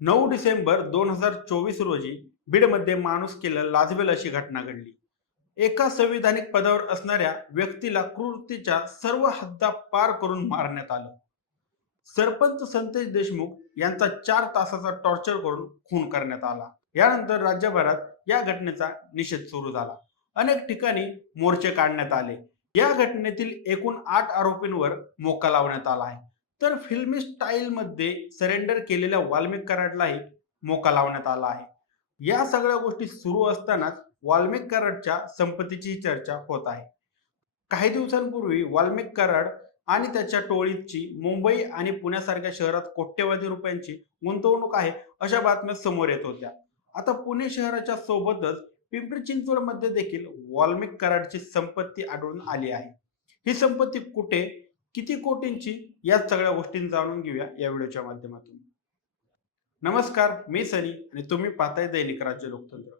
9 डिसेंबर 2024 रोजी बीडमध्ये माणुसकीला लाजवेल अशी घटना घडली. एका संविधानिक पदावर असणाऱ्या व्यक्तीला क्रूरतेच्या सर्व हद्दा पार करून मारण्यात आलं. सरपंच संतोष देशमुख यांचा 4 तासाचा टॉर्चर करून खून करण्यात आला. यानंतर राज्यभरात या घटनेचा निषेध सुरू झाला. अनेक ठिकाणी मोर्चे काढण्यात आले. या घटनेतील एकूण 8 आरोपींवर मोका लावण्यात आला आहे. तर फिल्मी स्टाईलमध्ये सरेंडर केलेल्या वाल्मिक कराडलाही मोका लावण्यात आला आहे. या सगळ्या गोष्टी सुरू असतानाच वाल्मिक कराडच्या संपत्तीची चर्चा होत आहे. काही दिवसांपूर्वी वाल्मिक कराड आणि त्याच्या टोळीची मुंबई आणि पुण्यासारख्या शहरात कोट्यवधी रुपयांची गुंतवणूक आहे अशा बातम्या समोर येत होत्या. आता पुणे शहराच्या सोबतच पिंपरी चिंचवडमध्ये देखील वाल्मिक कराडची संपत्ती आढळून आली आहे. ही संपत्ती कुठे, किती कोटींची, या सगळ्या गोष्टी जाणून घेऊया या व्हिडिओच्या माध्यमातून. नमस्कार, मी सनी आणि तुम्ही पाहताय दैनिक राज्य लोकतंत्र.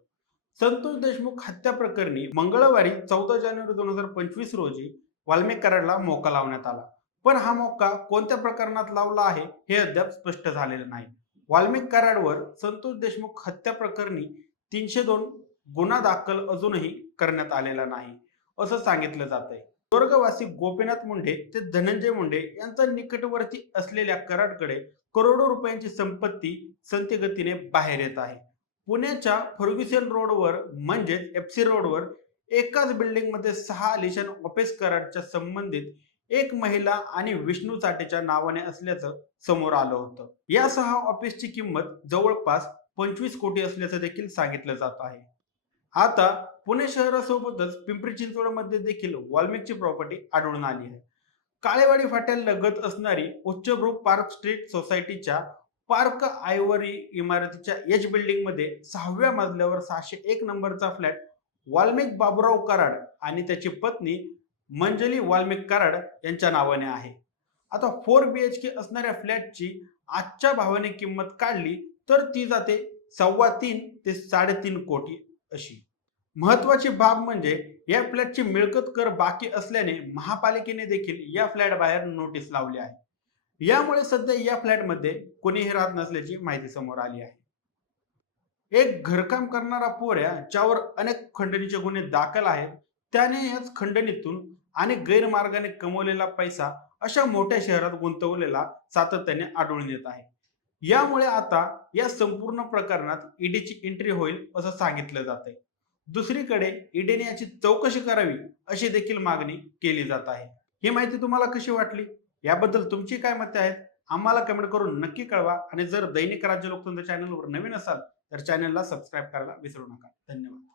संतोष देशमुख हत्या प्रकरणी मंगळवारी 14 जानेवारी 2025 रोजी वाल्मिक कराडला मोका लावण्यात आला. पण हा मोका कोणत्या प्रकरणात लावला आहे हे अद्याप स्पष्ट झालेलं नाही. वाल्मिक कराडवर संतोष देशमुख हत्या प्रकरणी 302 गुन्हा दाखल अजूनही करण्यात आलेला नाही असं सांगितलं जात आहे. स्वर्गवासी गोपीनाथ मुंडे ते धनंजय मुंडे यांचा निकटवर्ती असलेल्या कराडकडे करोडो रुपयांची संपत्ती संथगतीने बाहेर येत आहे. पुण्याच्या फर्ग्युसन रोडवर म्हणजेच एफसी रोडवर एकाच बिल्डिंगमध्ये 6 आलिशान ऑफिस कराडच्या संबंधित एक महिला आणि विष्णू चाटेच्या नावाने असल्याचं समोर आलं होतं. या 6 ऑफिसची किंमत जवळपास 25 कोटी असल्याचं देखील सांगितलं जात आहे. आता पुणे शहरासोबतच पिंपरी चिंचवडमध्ये देखील वाल्मिकची प्रॉपर्टी आढळून आली आहे. काळेवाडी फाट्यालगत असणारी उच्चभ्रू पार्क स्ट्रीट सोसायटीच्या पार्क आयव्हरी इमारतीच्या एच बिल्डिंग मध्ये 6व्या मजल्यावर 601 नंबरचा फ्लॅट वाल्मिक बाबूराव कराड आणि त्याची पत्नी मंजली वाल्मिक कराड यांच्या नावाने आहे. आता 4 BHK असणाऱ्या फ्लॅटची आजच्या भावाने किंमत काढली तर ती जाते 3.25 ते 3.5 कोटी अशी. महत्वाची बाब म्हणजे या फ्लॅटची मिळकत कर बाकी असल्याने महापालिकेने देखील या फ्लॅट बाहेर नोटीस लावली आहे. यामुळे सध्या या फ्लॅटमध्ये कोणीही राहत नसल्याची माहिती समोर आली आहे. एक घरकाम करणारा पोऱ्या ज्यावर अनेक खंडणीचे गुन्हे दाखल आहेत, त्याने याच खंडणीतून आणि गैरमार्गाने कमवलेला पैसा अशा मोठ्या शहरात गुंतवलेला सातत्याने आढळून येत आहे. यामुळे आता या संपूर्ण प्रकरणात ईडीची एंट्री होईल असं सांगितलं जात आहे. दुसरीकडे ईडीने याची चौकशी करावी अशी देखील मागणी केली जात आहे. ही माहिती तुम्हाला कशी वाटली, याबद्दल तुमची काय मते आहेत, आम्हाला कमेंट करून नक्की कळवा. आणि जर दैनिक राज्य लोकतंत्र चॅनलवर नवीन असाल तर चॅनलला सबस्क्राईब करायला विसरू नका. धन्यवाद.